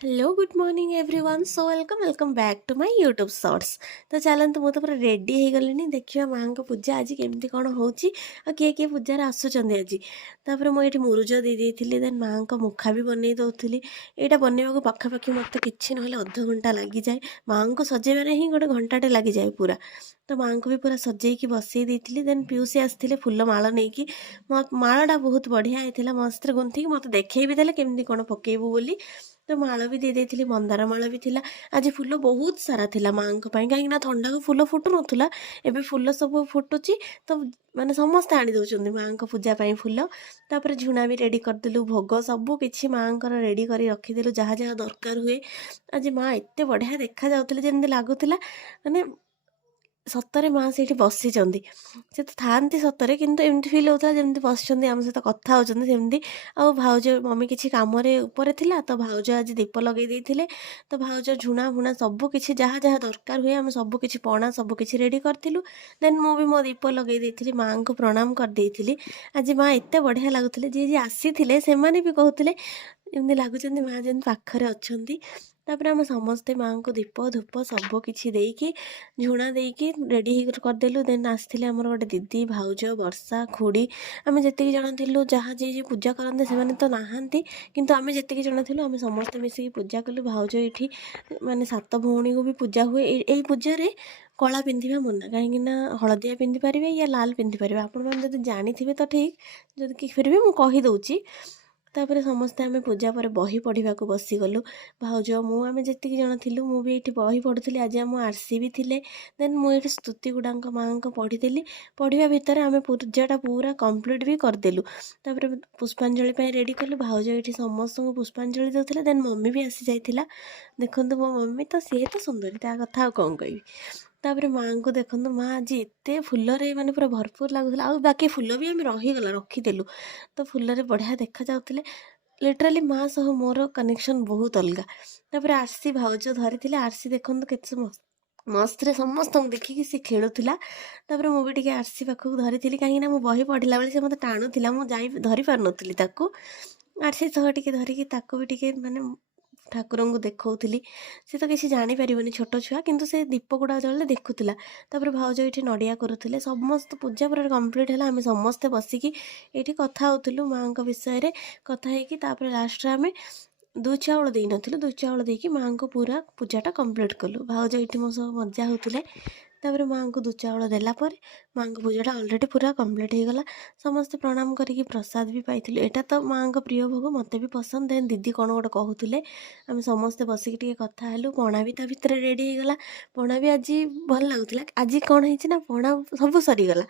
Hello good morning everyone so welcome back to my YouTube shorts. तो चलते मुझे पूरा रेडी हो गली देखिए माँ को पूजा आज केमती कौन हो किए किए पूजार आसुँच आज मुझे मुरुज दे देती देन माँ को मुखा भी बनई दूसरी यहाँ बनवाक पखापाखि मत कि ना अध घंटा लग जाए माँ को सजेबार ही गोटे घंटाटे लग जाए पूरा। तो माँ को भी पूरा सजेकी बसई देती देन पिउसी आसते फुल माला नहीं कि मालाटा बहुत बढ़िया होता मस्त गुंथिकी मत देखी भी देले केमती कौन पकेबू बोली। तो माला भी दे देती मंदार माला भी थिला। आज फुल बहुत सारा थिला माँ कहीं थंडा को फुल फुटु नथुला एबे फुल सब फुटुची। तो माने समस्त आनी दउछन्ती माँ को पूजा पाई फुल। तापर झुणा भी रेडी करदेलु भोग सब किछि माँ रेडी करी रखीदेलु जहाँ जहाँ दरकार हुए। आज माँ एते बढ़िया देखा जाउतले जेमती लागुतिला माने सतरे माँ से बसीचंदी से तो थांती सतरे किंतु एमती फिल होता जमती बसिचंदी आम सहित कथा होचंदी सेमती। आ भाउज मम्मी किछि कामरे ऊपर थिला तो भाउज आज दीप लगे देथिले। तो भाउज झुणा फुणा सब किछि जहाँ जहाँ दरकार हुए आम सब किछि पणा सब किछि रेडी करथिलु। देन मु भी मो दीप लगे देथिली माँ को प्रणाम कर देथिली। आज माँ एते बढ़िया लागुथिले जे जे आसीथिले सेमाने भी कहूथिले एमती लागुचंदी माँ जेन पाखरे अछंती। तापर आम समस्ते माँ को दीप धूप सब किछि देइकी झुणा देइकी रेडी करदेलु। देन आसथिले हमर गोटे दीदी भाउज वर्षा खुड़ी आम जेतिकी जण थिलु जहाँ जे जे पूजा करते से तो नाहांती किंतु आम जेतिकी जण थिलु आम समस्ते मिसिकी पूजा कलु। भाउज ये माने सात भौणी को भी पूजा हुए यही पूजा कला पिंधा मना कहीं हलदिया पिंधि पारे या लाल पिंधि पारे आपण मैंने जब जानी तो ठीक जदि कि फिर भी मुझे कहीदे। तापर समस्ते आम पूजा पर बही पढ़ा बसीगलु भाउज मु आम जी जन थी मु भी ये बही पढ़ुली। आज आम आरसी भी थिले देन मुझे स्तुति गुड़ाक माँ को पढ़ी पढ़ा भितर आम पूजाटा पूरा कंप्लीट भी करदेलु। तापर पुष्पांजलि रेडी कलु भाउज ये समस्त को पुष्पांजलि देते देन मम्मी भी आसी जाइला। देखो मो मम्मी तो सी तो सुंदरी ता कथा कौन कह। तापर माँ को देखो माँ आज एत फुल माने पूरा भरपूर लगुला आ बाकी फुल भी आम रहीगला रखीदेलु। तो फुल बढ़िया देखा जाउतले लिटराली माँ सह मोर कनेक्शन बहुत अलग। तापर आरसी भाउज धरी आरसी देखु के मस्त समस्त देखिकी सी खेलुला। तापर मुझे आरसी पाखक धरी कहीं ना बही पढ़ला बेले से मत टाणुला मुझे धरी पार नी आरसी सह टे धरिकी भी माने ठाकुर को देखी सी तो किसी जापर छोट छुआ किंतु से दीप गुड़ा जल्दी देखुला। तापर भाउज ये नड़िया करुले समस्त पूजा पूरा कंप्लीट है आम समस्ते बसिकी ये कथा होलु माँ विषय कथा है। लास्ट आम दू चाउल दे नु दू चाउल देकी माँ को पूरा पूजाटा कंप्लीट कलु भाउज ये मो सब मजा होते। तापर माँ को दू चाउल देलापर माँ को पूजाटा अलरेडी पूरा कंप्लीट हो गला। समस्त प्रणाम करके प्रसाद भी पाई। एटा तो माँ को प्रिय भोग मत भी पसंद। देन दीदी कौन गोटे कहते आम समस्ते बसिक कथा हेलु पणा भी ता भितर रेडी हो गला। पणा भी आज भल लगुला आज कौन है पणा सब सरीगला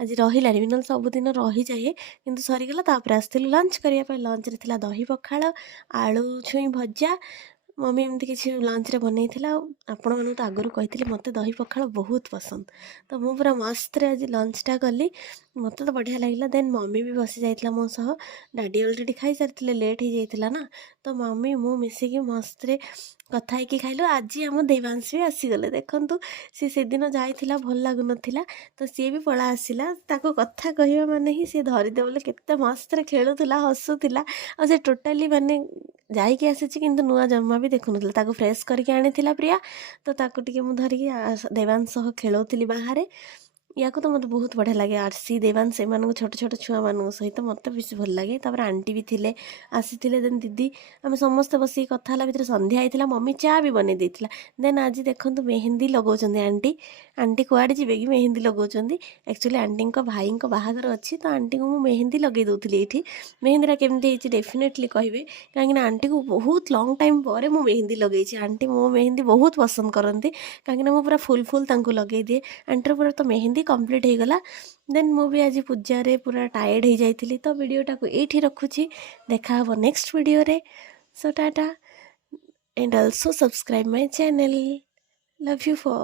आज रहा ना सबुदिन रही जाए किंतु सरीगला। तापर आसलु लंच करने लंच रे थिला दही पखाड़ आलू छुई भजा मम्मी एमती किसी लंच रे बनई आपण मानू तो आगुरी कही मत दही पखाड़ बहुत पसंद। तो मु पूरा मस्त आज लंचटा कली मत तो बढ़िया लगे। देन मम्मी भी बसी जाइला मो सह डाडी अलरेडी खाई सारी लेट हो जाइला ना। तो मम्मी मु मिसिकी मस्त कथा है खाइलु। आज आम देवांश भी आसीगले देखु सी से दिन जाइला भल लगुन तो सी भी पला आसला ताको कथा कहवा माने ही सी धरीदे बोले केते मस्त खेलुला हसुला आ से टोटाली माने जाइकी आसी किंतु नुआ जमा भी देखु ना फ्रेश करके आनी प्रिया। तो ताको टिके मु धरिकी देवांश सह खेलौली बाहर या तो मत बहुत बढ़िया लगे आरसी देवान से छोट छोट छुआ मान सहित मत बेस भल लगे। तापर आंटी भी थिले आसी देन दीदी आम समस्त बसिक कथा भितर संध्या होता मम्मी चा भी बनई देथिला। देन आज देखो मेहंदी लगाउछन्ती आंटी आंटी कुआड़े जी कि मेहंदी लगाउछन्ती एक्चुअली आंटी भाई बाहागर अच्छी तो आंटी को मुझे मेहंदी लगे दूसरी ये मेहंदीटा केमती डेफिनेटली कहे कहीं आंटी को बहुत लंग टाइम पर मु मेहंदी लगे आंटी मो मेहंदी बहुत पसंद करती कहीं मुझे पूरा फुल फुल लगे दिए आंटीर पूरा तो मेहंदी कंप्लीट हो गला। देन मु भी आज पूजा रे पूरा टायर्ड हो जाइली तो वीडियोटा को ये रखुची देखा हम नेक्स्ट वीडियो रे। So tata and also subscribe my channel love you for.